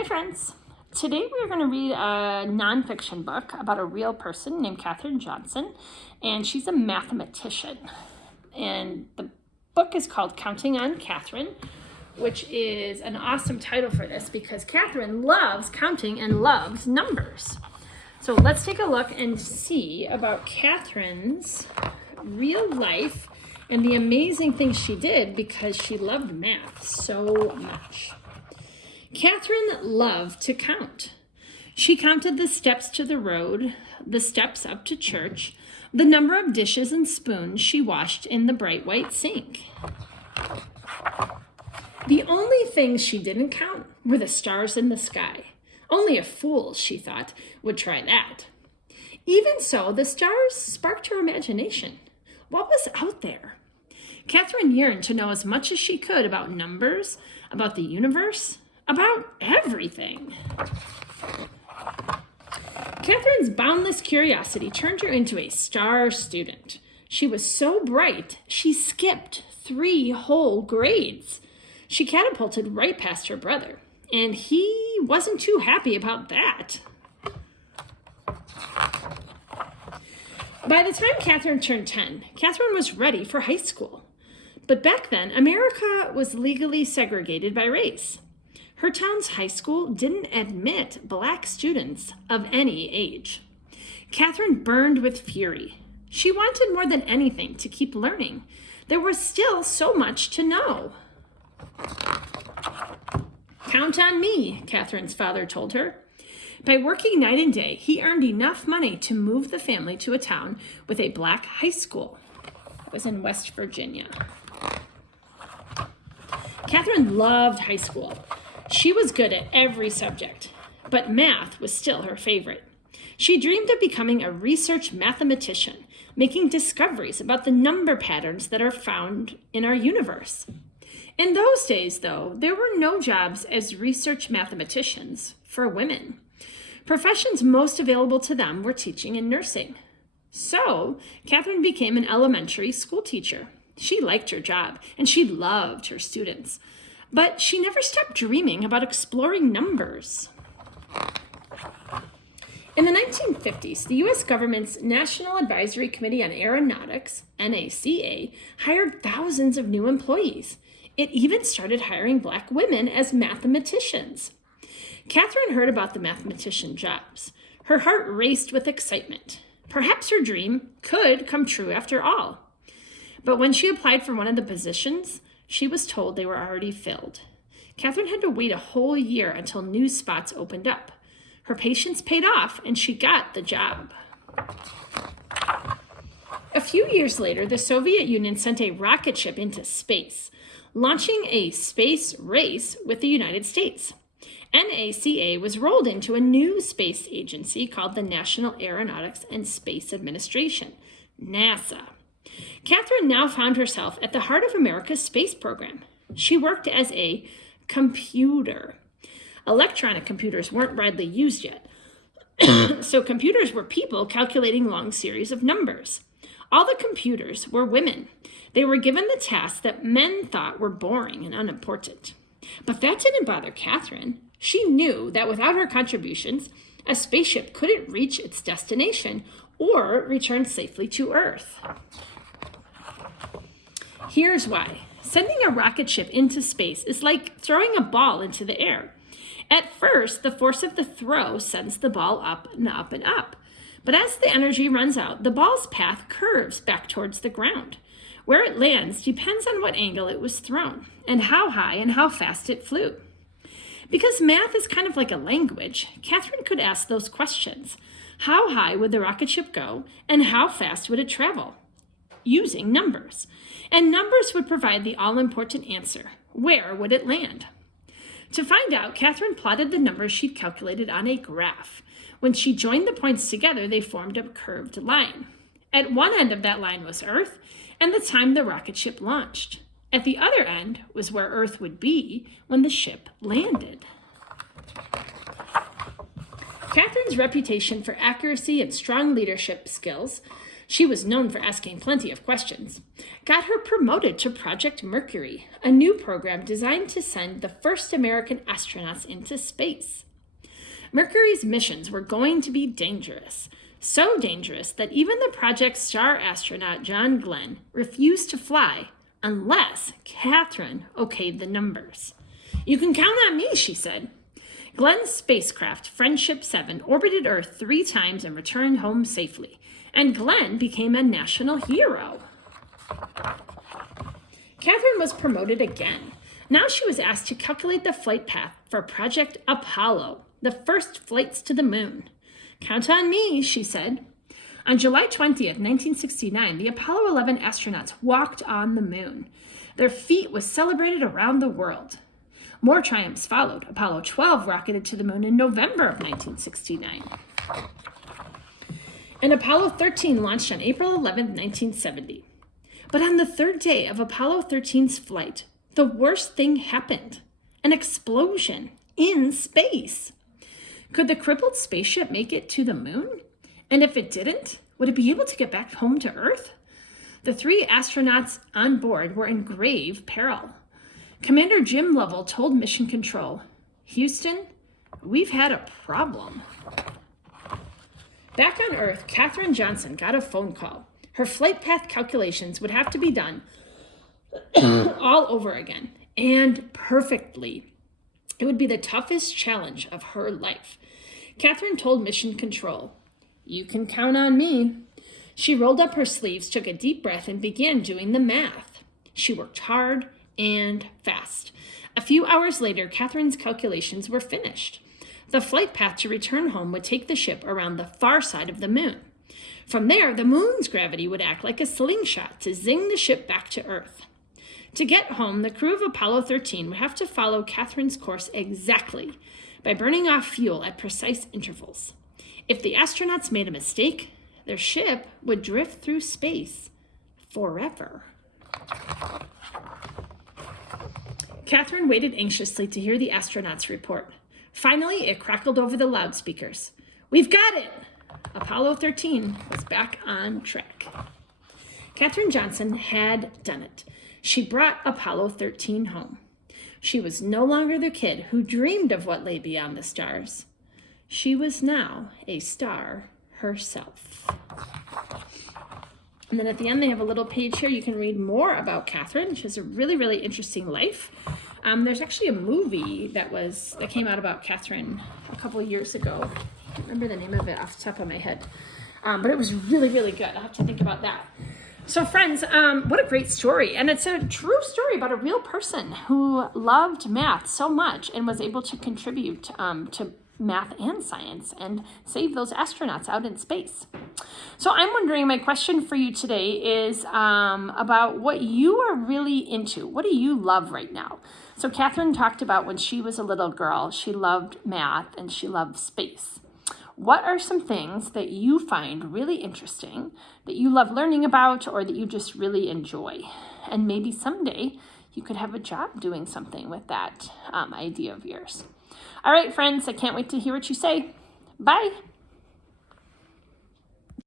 Hi friends! Today we're going to read a nonfiction book about a real person named Katherine Johnson, and she's a mathematician. And the book is called Counting on Katherine, which is an awesome title for this because Katherine loves counting and loves numbers. So let's take a look and see about Katherine's real life and the amazing things she did because she loved math so much. Katherine loved to count. She counted the steps to the road, the steps up to church, the number of dishes and spoons she washed in the bright white sink. The only things she didn't count were the stars in the sky. Only a fool, she thought, would try that. Even so, the stars sparked her imagination. What was out there? Katherine yearned to know as much as she could about numbers, about the universe, about everything. Katherine's boundless curiosity turned her into a star student. She was so bright, she skipped 3 whole grades. She catapulted right past her brother, and he wasn't too happy about that. By the time Katherine turned 10, Katherine was ready for high school. But back then, America was legally segregated by race. Her town's high school didn't admit black students of any age. Katherine burned with fury. She wanted more than anything to keep learning. There was still so much to know. "Count on me," Katherine's father told her. By working night and day, he earned enough money to move the family to a town with a black high school. It was in West Virginia. Katherine loved high school. She was good at every subject, but math was still her favorite. She dreamed of becoming a research mathematician, making discoveries about the number patterns that are found in our universe. In those days, though, there were no jobs as research mathematicians for women. Professions most available to them were teaching and nursing. So, Katherine became an elementary school teacher. She liked her job, and she loved her students. But she never stopped dreaming about exploring numbers. In the 1950s, the U.S. government's National Advisory Committee on Aeronautics, NACA, hired thousands of new employees. It even started hiring black women as mathematicians. Katherine heard about the mathematician jobs. Her heart raced with excitement. Perhaps her dream could come true after all. But when she applied for one of the positions, she was told they were already filled. Katherine had to wait a whole year until new spots opened up. Her patience paid off, and she got the job. A few years later, the Soviet Union sent a rocket ship into space, launching a space race with the United States. NACA was rolled into a new space agency called the National Aeronautics and Space Administration, NASA. Katherine now found herself at the heart of America's space program. She worked as a computer. Electronic computers weren't widely used yet, so computers were people calculating long series of numbers. All the computers were women. They were given the tasks that men thought were boring and unimportant. But that didn't bother Katherine. She knew that without her contributions, a spaceship couldn't reach its destination or return safely to Earth. Here's why. Sending a rocket ship into space is like throwing a ball into the air. At first, the force of the throw sends the ball up and up and up. But as the energy runs out, the ball's path curves back towards the ground. Where it lands depends on what angle it was thrown and how high and how fast it flew. Because math is kind of like a language, Katherine could ask those questions. How high would the rocket ship go, and how fast would it travel? Using numbers. And numbers would provide the all-important answer. Where would it land? To find out, Katherine plotted the numbers she'd calculated on a graph. When she joined the points together, they formed a curved line. At one end of that line was Earth, and the time the rocket ship launched. At the other end was where Earth would be when the ship landed. Katherine's reputation for accuracy and strong leadership skills She was known for asking plenty of questions, got her promoted to Project Mercury, a new program designed to send the first American astronauts into space. Mercury's missions were going to be dangerous, so dangerous that even the project's star astronaut John Glenn refused to fly unless Katherine okayed the numbers. "You can count on me," she said. Glenn's spacecraft, Friendship 7, orbited Earth 3 times and returned home safely, and Glenn became a national hero. Katherine was promoted again. Now she was asked to calculate the flight path for Project Apollo, the first flights to the moon. "Count on me," she said. On July 20th, 1969, the Apollo 11 astronauts walked on the moon. Their feat was celebrated around the world. More triumphs followed. Apollo 12 rocketed to the moon in November of 1969. And Apollo 13 launched on April 11, 1970. But on the third day of Apollo 13's flight, the worst thing happened: an explosion in space. Could the crippled spaceship make it to the moon? And if it didn't, would it be able to get back home to Earth? The 3 astronauts on board were in grave peril. Commander Jim Lovell told Mission Control, "Houston, we've had a problem." Back on Earth, Katherine Johnson got a phone call. Her flight path calculations would have to be done all over again, and perfectly. It would be the toughest challenge of her life. Katherine told Mission Control, "You can count on me." She rolled up her sleeves, took a deep breath, and began doing the math. She worked hard and fast. A few hours later, Katherine's calculations were finished. The flight path to return home would take the ship around the far side of the moon. From there, the moon's gravity would act like a slingshot to zing the ship back to Earth. To get home, the crew of Apollo 13 would have to follow Katherine's course exactly by burning off fuel at precise intervals. If the astronauts made a mistake, their ship would drift through space forever. Katherine waited anxiously to hear the astronauts' report. Finally, it crackled over the loudspeakers. "We've got it!" Apollo 13 was back on track. Katherine Johnson had done it. She brought Apollo 13 home. She was no longer the kid who dreamed of what lay beyond the stars. She was now a star herself. And then at the end, they have a little page here. You can read more about Katherine. She has a really, really interesting life. There's actually a movie that came out about Katherine a couple of years ago. I can't remember the name of it off the top of my head. But it was really, really good. I'll have to think about that. So friends, what a great story. And it's a true story about a real person who loved math so much and was able to contribute to math and science and save those astronauts out in space. So I'm wondering, my question for you today is about what you are really into. What do you love right now? So Katherine talked about when she was a little girl, she loved math and she loved space. What are some things that you find really interesting, that you love learning about, or that you just really enjoy? And maybe someday you could have a job doing something with that idea of yours. All right, friends, I can't wait to hear what you say. Bye.